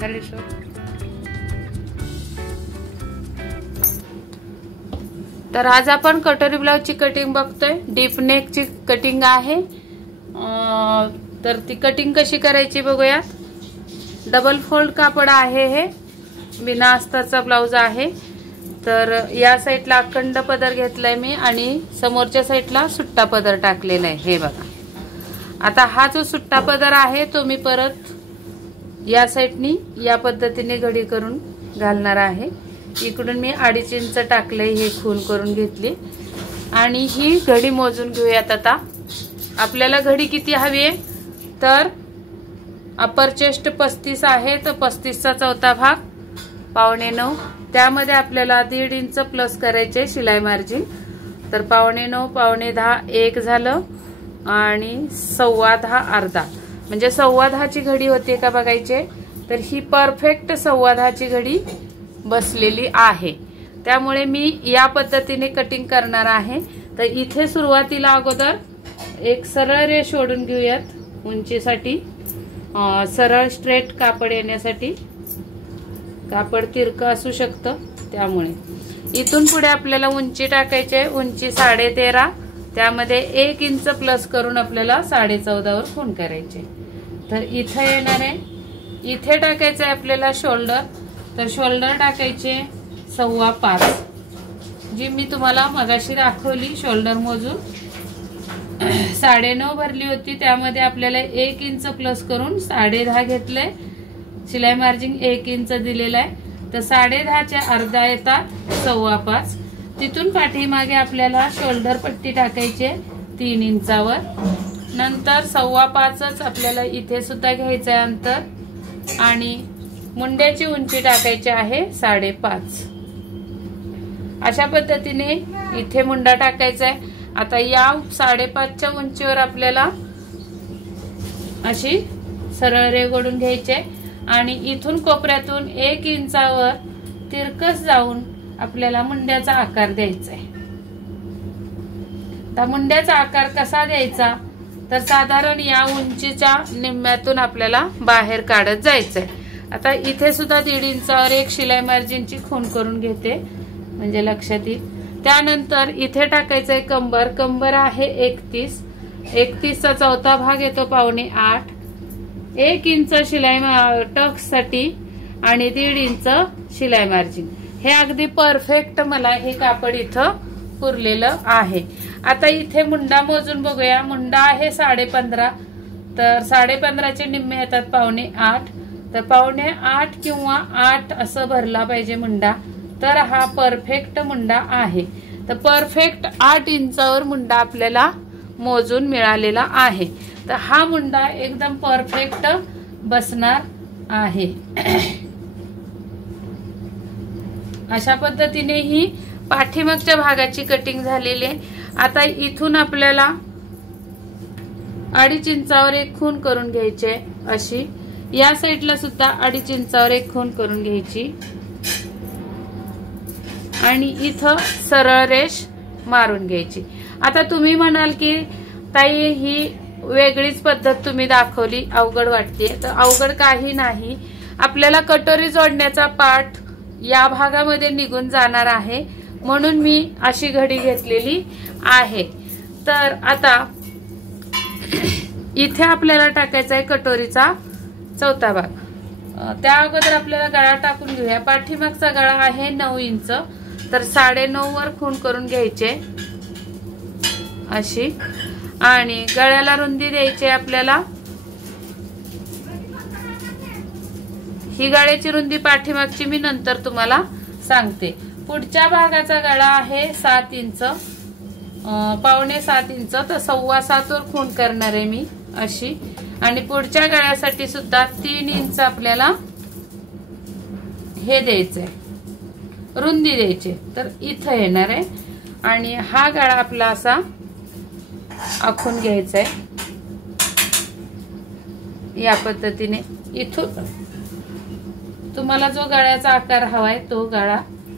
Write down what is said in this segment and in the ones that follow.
खाली सोड। तर आज आपण कटोरी ब्लाउजची कटिंग बघतोय। डीप नेकची कटिंग आहे। तर ती कटिंग कशी करायची बघूया। डबल फोल्ड कापड आहे, हे बिना अस्तरचा ब्लाउज आहे। तर या साईडला अखंड पदर घेतलाय मी आणि समोरच्या साईडला सुट्टा पदर टाकलेला आहे, हे बघा। आता हा जो सुट्टा पदर आहे तो मी परत या साईडनी या पद्धतीने घडी करून घालणार आहे। इकडून मी 2.5 इंच टाकले, हे खून करून घेतली आणि ही घडी मोजून घेऊयात। आता आपल्याला घडी किती हवी आहे, तर अपर चेस्ट 35 आहे, तर 35चा चौथा भाग 8.25। त्यामध्ये आपल्याला 1.5 इंच प्लस करायचे शिलाई मार्जिन। तर 9.25, 9.10 एक झालं आणि 10.15 अर्धा, म्हणजे 10.15ची घडी होते का बघायचे। तर ही परफेक्ट 10.15ची घडी बसलेली आहे। त्यामुळे मी या पद्धतीने कटिंग करणार आहे। तर इथे सुरुवातीला अगोदर एक सरळ रेष ओढून घेऊयात उंचीसाठी, सरळ स्ट्रेट कापड येण्यासाठी। कापड तिरकं असू शकतं, त्यामुळे इथून पुढे आपल्याला उंची टाकायची आहे। उंची 13.5, त्यामध्ये 1 इंच प्लस करून आपल्याला 14.5 वर खूण करायचे। तर इथे येणार आहे, इथे टाकायचं आहे आपल्याला शोल्डर। तर शोल्डर टाकायचे 5.25, जी मी तुम्हाला मगाशी दाखवली शोल्डर मोजून 9.5 भरली होती। त्यामध्ये आपल्याला 1 इंच प्लस करून 10.5 घेतलंय। शिलाई मार्जिन 1 इंच दिलेला आहे। तर 10.5च्या अर्धा येतात 5.25। तिथून पाठीमागे आपल्याला शोल्डर पट्टी टाकायची 3 इंचावर। नंतर 5.25च आपल्याला इथे सुद्धा घ्यायचं आहे अंतर आणि मुंड्याची उंची टाकायची आहे 5.5। अशा पद्धतीने इथे मुंडा टाकायचा आहे। आता या 5.5च्या उंचीवर आपल्याला अशी सरळ रेघ ओढून घ्यायची आहे आणि इथून कोपऱ्यातून 1 इंचावर तिरकस जाऊन आपल्याला मुंड्याचा आकार द्यायचा आहे। तर मुंड्याचा आकार कसा द्यायचा, तर साधारण या उंचीच्या निम्म्यातून आपल्याला बाहेर काढत जायचंय। आता इथे सुद्धा 1.5 इंचावर एक शिलाई मार्जिनची खूण करून घेते, म्हणजे लक्षात येईल। त्यानंतर इथे टाकायचंय कंबर। कंबर आहे 31, 31चा चौथा भाग येतो 7.25। 1 इंच शिलाई टक्स साठी आणि 1.5 इंच शिलाई मार्जिन। हे अगदी परफेक्ट मला हे कापड इथं पुरलेलं आहे। आता इथे मुंडा मोजून बघूया। मुंडा आहे 15.5, तर 15.5चे निम्मे येतात 7.25। तर 7.25 किंवा 8 असं भरला पाहिजे मुंडा, तर हा परफेक्ट मुंडा आहे। तर परफेक्ट 8 इंचावर मुंडा आपल्याला मोजून मिळालेला आहे। तर हा मुंडा एकदम परफेक्ट बसणार आहे। अशा पद्धतीने ही पाठीमागच्या भागाची कटिंग झालेली आहे। आता इथून आपल्याला 2.5 इंचावर एक खूण करून घ्यायची अशी। या साईडला सुद्धा 2.5 इंचावर एक खूण करून घ्यायची आणि इथं सरळ रेष मारून घ्यायची। आता तुम्ही म्हणाल की ताई ही वेगळीच पद्धत तुम्ही दाखवली, अवघड वाटते। तर अवघड काही नाही, आपल्याला कटोरी जोडण्याचा पार्ट या भागामध्ये निघून जाणार आहे, म्हणून मी अशी घडी घेतलेली आहे। तर आता इथे आपल्याला टाकायचा आहे कटोरीचा चौथा भाग। त्या अगोदर आपल्याला गळा टाकून घेऊया। पाठीमागचा गळा आहे 9 इंच, तर 9.5 वर खूण करून घ्यायचे अशी आणि गळ्याला रुंदी द्यायची आपल्याला। ही गळ्याची रुंदी पाठीमागची मी नंतर तुम्हाला सांगते। पुढच्या भागाचा गळा आहे 7 इंच, 7.25 इंच, तर 7.25 वर खूण करणार आहे मी अशी। आणि पुढच्या गळ्यासाठी सुद्धा 3 इंच आपल्याला हे द्यायचंय, रुंदी द्यायची। तर इथं येणार आहे आणि हा गळा आपला असा आखून घ्यायचा आहे या पद्धतीने। इथून तुम्हाला जो गळ्याचा आकार हवाय तो गळा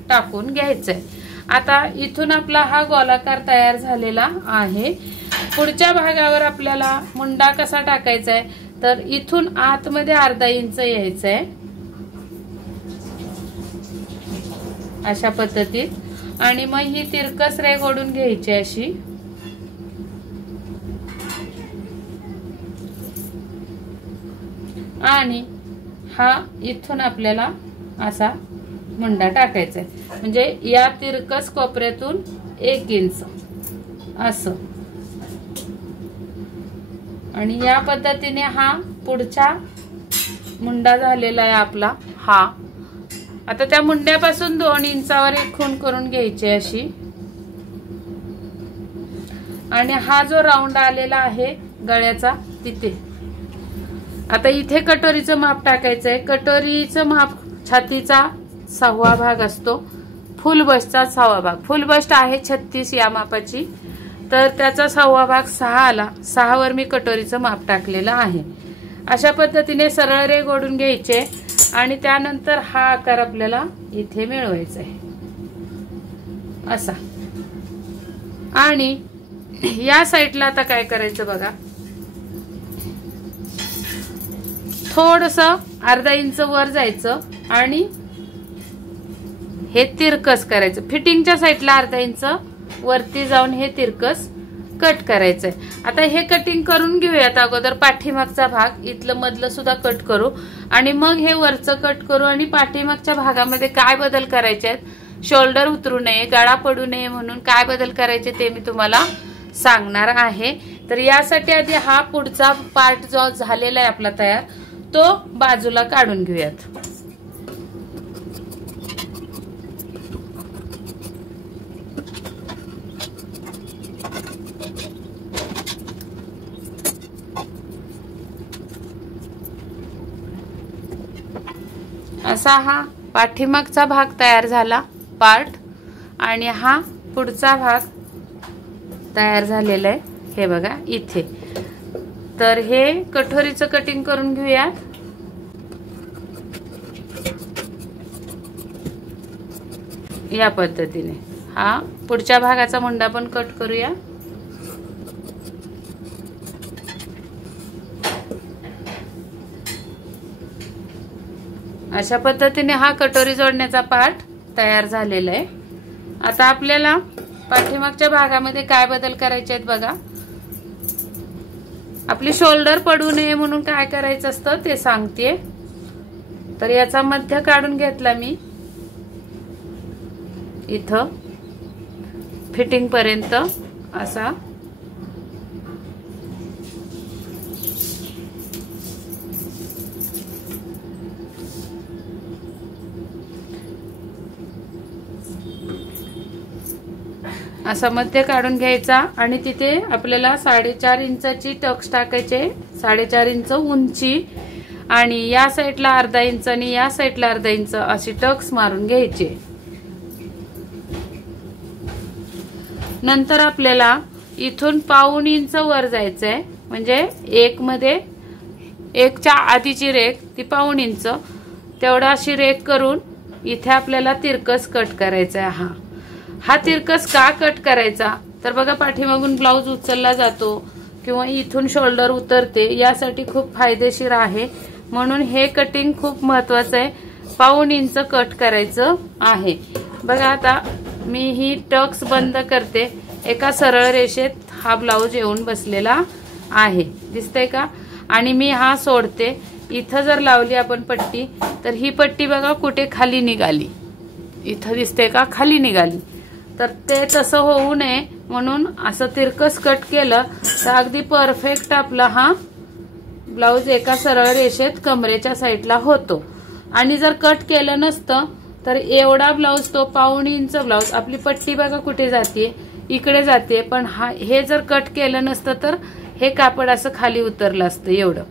टाकून घ्यायचा आहे। आता इथून आपला हा गोलाकार तयार झालेला आहे। पुढच्या भागावर आपल्याला मुंडा कसा टाकायचा आहे, तर इथून आतमध्ये 1/2 इंच यायचा आहे अशा पद्धतीत। आणि मग ही तिरकस रेघ ओढून घ्यायची अशी। आणि हा इथून आपल्याला असा मुंडा टाकायचा आहे, म्हणजे या तिरकस कोपऱ्यातून 1 इंच असं। आणि या पद्धतीने हा पुढचा मुंडा झालेला आहे आपला हा। आता त्या मुंड्यापासून 2 इंचावर एक खूण करून घ्यायची अशी। आणि हा जो राऊंड आलेला आहे गळ्याचा तिथे, आता इथे कटोरीचं माप टाकायचंय। कटोरीचं माप छातीचा 6वा भाग असतो, फुल बस्टचा 6वा भाग। फुल बस्ट आहे 36 या मापाची, तर त्याचा 6वा भाग 6 आला। 6 वर मी कटोरीचं माप टाकलेलं आहे। अशा पद्धतीने सरळ रेघ ओढून घ्यायचे आणि त्यानंतर हा आकार आपल्याला इथे मिळवायचा आहे असा। आणि या साईडला आता काय करायचं बघा, थोडंसं अर्धा इंच वर जायचं आणि हे तिरकस करायचं। फिटिंगच्या साईडला अर्धा इंच वरती जाऊन हे तिरकस कट करायचंय। आता हे कटिंग करून घेऊयात अगोदर। पाठीमागचा भाग इथलं मधलं सुद्धा कट करू आणि मग हे वरचं कट करू। आणि पाठीमागच्या भागामध्ये काय बदल करायचे आहेत, शोल्डर उतरू नये, गळा पडू नये म्हणून काय बदल करायचे ते मी तुम्हाला सांगणार आहे। तर यासाठी आधी हा पुढचा पार्ट जो झालेला आहे आपला तयार, तो बाजूला काढून घेऊयात। असा हा पाठीमागचा भाग तयार झाला पार्ट, आणि हा पुढचा भाग तयार झालेला आहे हे बघा इथे। तर हे कटोरीचं कटिंग करून घेऊयात। या पद्धतीने हा पुढच्या भागाचा मुंडा पण कट करूया। अशा पद्धतीने हा कटोरी जोडण्याचा पार्ट तयार झालेला आहे। आता आपल्याला पाठीमागच्या भागामध्ये काय बदल करायचे आहेत बघा। आपली शोल्डर पडू नये म्हणून काय करायचं असतं ते सांगते। तर याचा मध्य काढून घेतला मी इथं फिटिंग पर्यंत असा। असा मध्य काढून घ्यायचा आणि तिथे आपल्याला 4.5 इंचाची टक्स टाकायचे, 4.5 इंच उंची, आणि या साईडला अर्धा इंच आणि या साईडला अर्धा इंच अशी टक्स मारून घ्यायचे। नंतर आपल्याला इथून पाऊण इंच वर जायचंय, म्हणजे 1 मध्ये 1च्या आधीची रेघ ती पाऊण इंच तेवढा अशी रेघ करून इथे आपल्याला तिरकस कट करायचा आहे। हा तिरकस का कट करायचा तर बघा, पाठीमागून ब्लाऊज उचलला जातो किंवा इथून शोल्डर उतरते, यासाठी खूप फायदेशीर आहे। म्हणून हे कटिंग खूप महत्वाचं आहे। पाऊण इंच कट करायचं आहे बघा। आता मी ही टक्स बंद करते, एका सरळ रेषेत हा ब्लाऊज येऊन बसलेला आहे, दिसतंय का? आणि मी हा सोडते। इथं जर लावली आपण पट्टी तर ही पट्टी बघा कुठे खाली निघाली, इथं दिसते का खाली निघाली। तर ते तसं होऊ नये म्हणून असं तिरकस कट केलं तर अगदी परफेक्ट आपला हा ब्लाऊज एका सरळ रेषेत कमरेच्या साईडला होतो। आणि जर कट केलं नसतं तर एवढा ब्लाऊज तो पाऊण इंच ब्लाऊज, आपली पट्टी बघा कुठे जाते, इकडे जाते, पण हे जर कट केलं नसतं तर हे कापड असं खाली उतरलं असतं एवढं।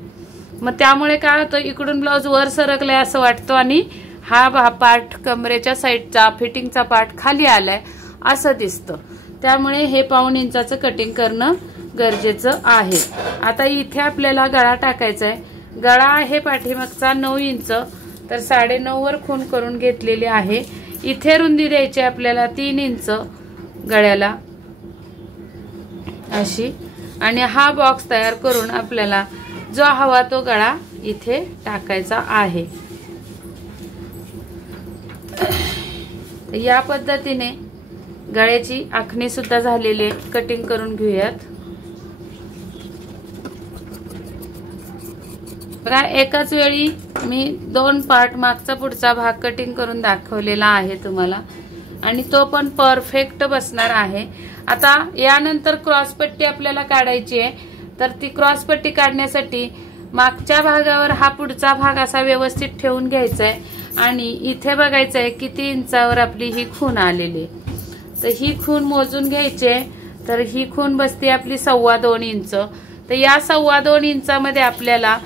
मग त्यामुळे काय होतं, इकडून ब्लाऊज वर सरकलाय असं वाटतं आणि हा पार्ट कमरेच्या साईडचा फिटिंगचा पार्ट खाली आलाय असं दिसतं। त्यामुळे हे पाऊण इंचाचं कटिंग करणं गरजेचं आहे। आता इथे आपल्याला गळा टाकायचा आहे। गळा आहे पाठीमागचा 9 इंच, तर 9.5 वर खूण करून घेतलेली आहे। इथे रुंदी द्यायची आपल्याला 3 इंच गळ्याला अशी, आणि हा बॉक्स तयार करून आपल्याला जो हवा तो गळा इथे टाकायचा आहे। तर या पद्धतीने गळ्याची आखणी सुद्धा झालेली आहे. कटिंग करून घेऊयात. बघा एकाच वेळी मी 2 पार्ट मागचा पुढचा भाग कटिंग करून दाखवलेला आहे तुम्हाला आणि तो पण परफेक्ट बसणार आहे. आता यानंतर क्रॉसपट्टी आपल्याला काढायची आहे. तर ती क्रॉसपट्टी काढण्यासाठी मागच्या भागावर हा पुढचा भाग असा व्यवस्थित ठेवून घ्यायचा आहे आणि इथे बघायचं आहे किती इंचावर आपली ही खूण आलेली आहे. तर ही खूण मोजून घ्यायची आहे. तर ही खूण बसते आपली 2.25 इंच. तर या 2.25 इंचामध्ये आपल्याला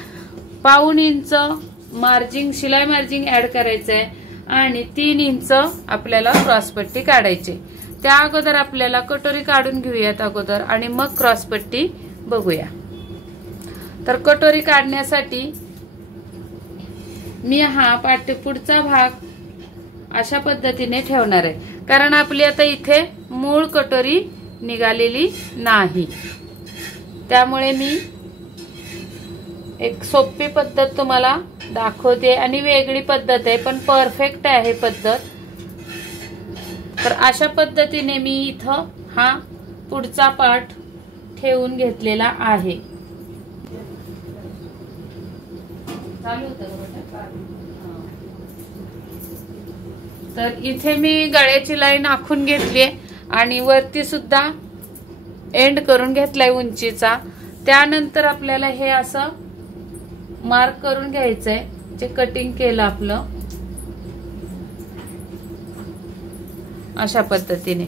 1.5 इंच मार्जिन शिलाई मार्जिन ऍड करायचं आहे आणि 3 इंच आपल्याला क्रॉसपट्टी काढायची. त्या अगोदर आपल्याला कटोरी काढून घेऊयात अगोदर आणि मग क्रॉसपट्टी बघूया. तर कटोरी काढण्यासाठी मी हा पुढचा भाग अशा पद्धतीने ठेवणार आहे, कारण आपली आता इथे मूळ कटोरी निघालेली नाही. त्यामुळे मी एक सोपी पद्धत तुम्हाला दाखवते आणि वेगळी पद्धत आहे पण परफेक्ट आहे पद्धत. तर अशा पद्धतीने मी इथं हा पुढचा पार्ट ठेवून घेतलेला आहे. तर इथे मी गळ्याची लाईन आखून घेतली आणि वरती सुद्धा एंड करून घेतलाय उंचीचा. त्यानंतर आपल्याला हे असं मार्क करून घ्यायचंय जे कटिंग केलं आपलं अशा पद्धतीने.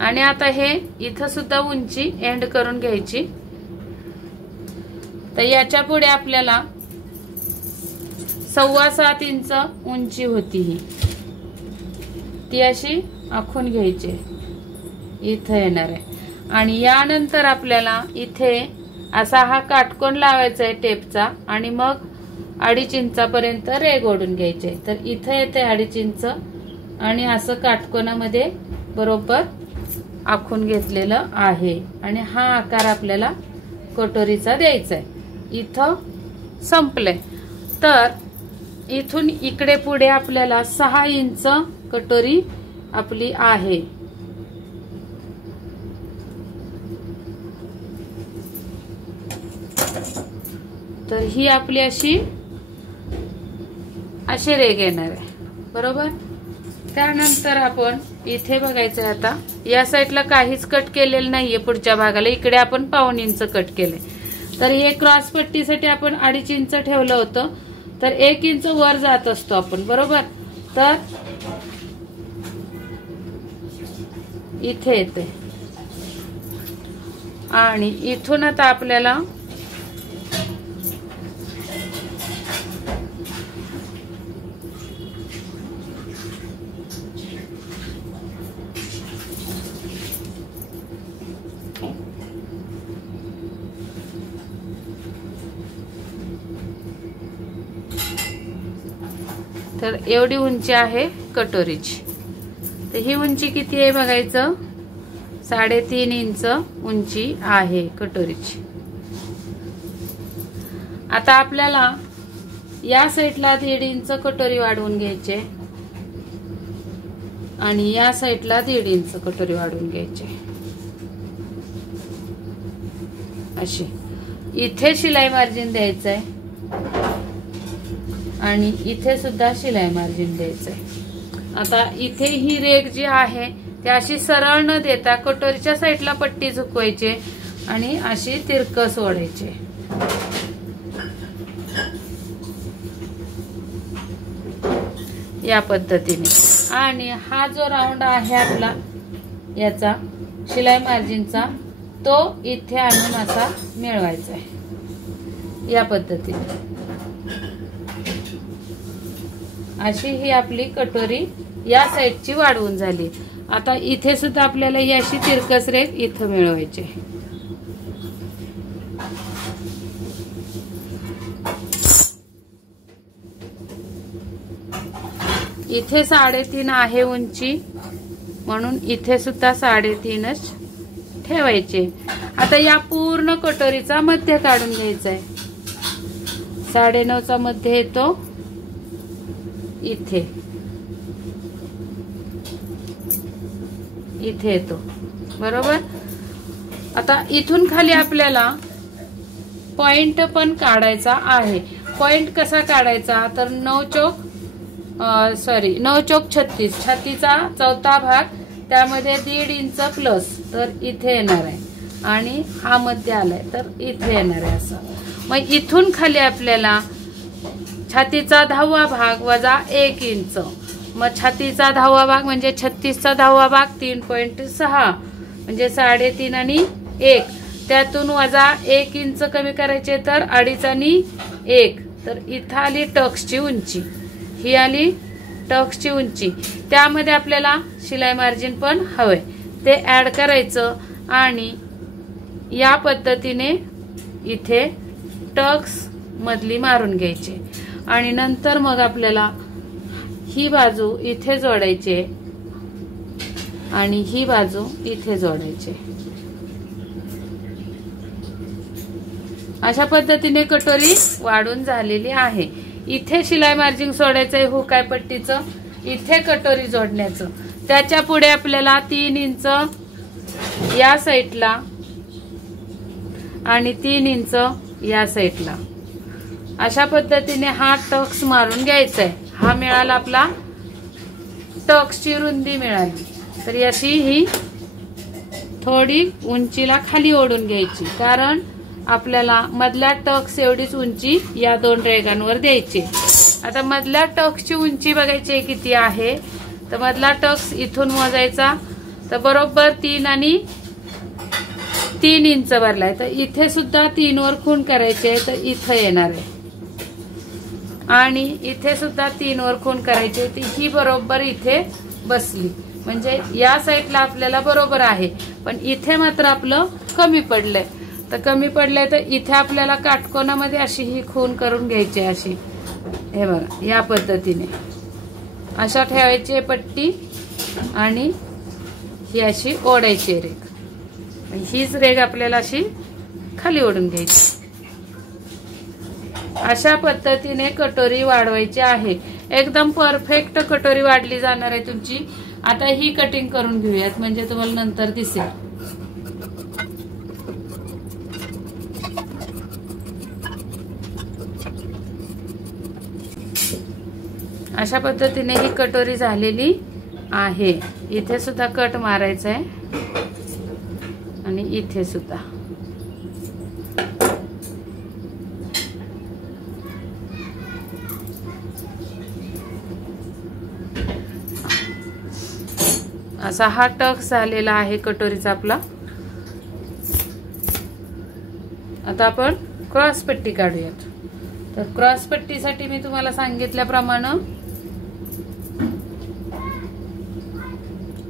आणि आता हे इथं सुद्धा उंची एंड करून घ्यायची. तर याच्या पुढे आपल्याला 7.25 इंच उंची होती ही, ती अशी आखून घ्यायची इथं येणार आहे. आणि यानंतर आपल्याला इथे असा हा काटकोन लावायचा आहे टेपचा आणि मग 2.5 इंचापर्यंत रेघ ओढून घ्यायचे. तर इथं येते 2.5 इंच आणि असं काटकोनामध्ये बरोबर आखून घेतलेलं आहे आणि हा आकार आपल्याला कटोरीचा द्यायचा आहे. इथं संपलंय. तर इथून इकडे पुढे आपल्याला 6 इंच कटोरी आपली आहे. तर ही आपली अशी रेघ येणार आहे बरोबर. त्यानंतर आपण इथे बघायचं आहे. आता या साईडला काहीच कट केलेलं नाहीये पुढच्या भागाला, इकडे आपण 1.25 इंच कट केले. तर हे क्रॉस पट्टीसाठी आपण 2.5 इंच ठेवलं होतं, तर 1 इंच वर जात असतो आपण बरोबर. तर इथे येते आणि इथून आता आपल्याला तर एवढी उंची आहे कटोरीची. तर ही उंची किती आहे बघायचं, 3.5 इंच उंची आहे कटोरीची. आता आपल्याला या साईडला 1.5 इंच कटोरी वाढवून घ्यायचे आणि या साईडला 1.5 इंच कटोरी वाढवून घ्यायचे. अशी इथे शिलाई मार्जिन द्यायचं आहे आणि इथे सुद्धा शिलाई मार्जिन द्यायचं आहे. आता इथे ही रेघ जी आहे ती अशी सरळ न देता कटोरीच्या साईडला पट्टी झुकवायची आणि अशी तिरकस ओढायची या पद्धतीने. आणि हा जो राऊंड आहे आपला याचा शिलाई मार्जिनचा, तो इथे आणून असा मिळवायचा आहे या पद्धतीने. अशी ही आपली कटोरी या साईडची वाढवून झाली. आता इथे सुद्धा आपल्याला ही अशी तिरकस रेघ इथं मिळवायची. इथे 3.5 आहे उंची, म्हणून इथे सुद्धा 3.5च ठेवायचे. आता या पूर्ण कटोरीचा मध्य काढून घ्यायचा आहे. 9.5चा मध्ये येतो इथे येतो, बरोबर। आता इथून खाली आपल्याला पॉइंट पण काढायचा आहे। पॉइंट कसा काढायचा तर 9 चौक 36 छातीचा चौथा भाग, त्यामध्ये 1.5 इंच प्लस, तर इथे येणार आहे आणि हा मध्ये आलाय तर इथे येणार आहे असं। मग इथून खाली आपल्याला छातीचा 10वा भाग वजा 1 इंच, मग छातीचा 10वा भाग म्हणजे 36चा 10वा भाग 3.6 म्हणजे 3.5 आणि 1, त्यातून वजा 1 इंच कमी करायचे तर 2.5 आणि 1, तर इथं आली टक्सची उंची, ही आली टक्सची उंची। त्यामध्ये आपल्याला शिलाई मार्जिन पण हवे, ते ऍड करायचं आणि या पद्धतीने इथे टक्स मधली मारून घ्यायचे आणि नंतर मग आपल्याला ही बाजू इथे जोडायची आणि ही बाजू इथे जोडायची। अशा पद्धतीने कटोरी वाढून झालेली आहे। इथे शिलाई मार्जिन सोडायचं आहे हुक आहे पट्टीचं, इथे कटोरी जोडण्याचं। त्याच्या पुढे आपल्याला 3 इंच या साईडला आणि 3 इंच या साईडला अशा पद्धतीने हा टक्स मारून घ्यायचा आहे। हा मिळाला आपला टक्सची रुंदी मिळाली, तर अशी ही थोडी उंचीला खाली ओढून घ्यायची, कारण आपल्याला मधल्या टक्स एवढीच उंची या 2 रेघांवर द्यायची। आता मधल्या टक्सची उंची बघायची किती आहे, तर मधला टक्स इथून मोजायचा, तर बरोबर 3 आणि 3 इंच भरलाय, तर इथे सुद्धा 3 वर खूण करायचे, तर इथे येणार आहे आणि इथे सुद्धा 3 वर खूण करायचे, ती ही बरोबर इथे बसली, म्हणजे या साईडला आपल्याला बरोबर आहे, पण इथे मात्र आपलं कमी पडलंय। तर कमी पडलंय तर इथे आपल्याला काटकोनामध्ये अशी ही खूण करून घ्यायची, अशी हे बघा या पद्धतीने अशा ठेवायची पट्टी आणि ही अशी ओढायची रेघ, हीच रेघ आपल्याला अशी खाली ओढून घ्यायची। अशा पद्धतीने कटोरी वाढवायची आहे। एकदम परफेक्ट कटोरी वाढली जाणार आहे तुमची। आता ही कटिंग करून घेऊयात, म्हणजे तुम्हाला नंतर दिसेल। अशा पद्धतीने ही कटोरी झालेली आहे। इथे सुद्धा कट मारायचा आहे आणि इथे सुद्धा। असा हा टक्स झालेला आहे कटोरीचा आपला। आता आपण क्रॉस पट्टी काढूयात। तर क्रॉस पट्टीसाठी मी तुम्हाला सांगितल्याप्रमाणे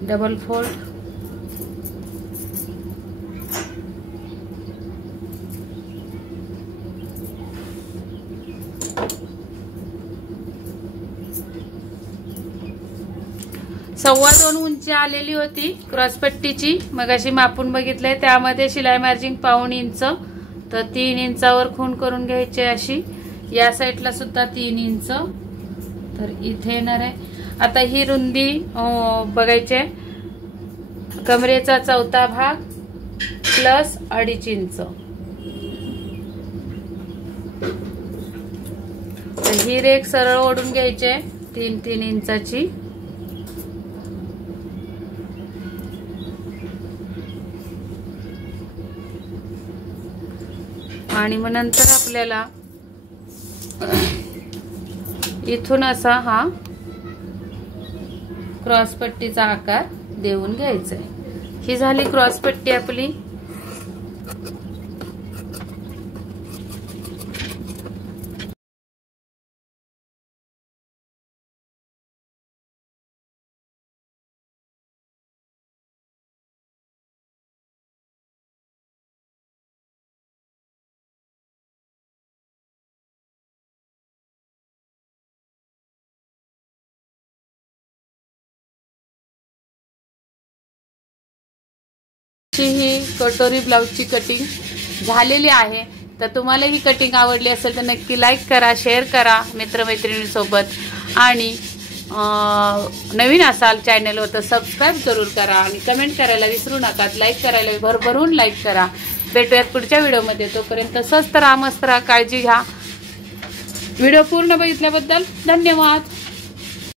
डबल फोल्ड, सव्वा 2 उंची आलेली होती क्रॉस पट्टीची, मगाशी मापून बघितलंय, त्यामध्ये शिलाई मार्जिन 1.5 इंच, तर 3 इंचावर खूण करून घ्यायची अशी। या साईडला सुद्धा 3 इंच, तर इथे येणार आहे। आता ही रुंदी बघायची, कमरेचा चौथा भाग प्लस 2.5 इंच, तर ही रेघ सरळ ओढून घ्यायची 3-3 इंचाची आणि मग नंतर आपल्याला इथून असा हा क्रॉस पट्टीचा आकार देऊन घ्यायचा आहे। ही झाली क्रॉस पट्टी आपली। ही कटोरी ब्लाउजची कटिंग झालेली आहे। तर तुम्हाला ही कटिंग आवडली असेल तर नक्की लाईक करा, शेअर करा मित्रमैत्रिणींसोबत आणि नवीन असाल चॅनलवर तर सबस्क्राईब जरूर करा आणि कमेंट करायला विसरू नका. लाईक करायला भरभरून लाईक करा. भेटूयात पुढच्या व्हिडिओमध्ये. तोपर्यंत स्वस्त राहा, मस्त राहा, काळजी घ्या. व्हिडिओ पूर्ण बघितल्याबद्दल धन्यवाद.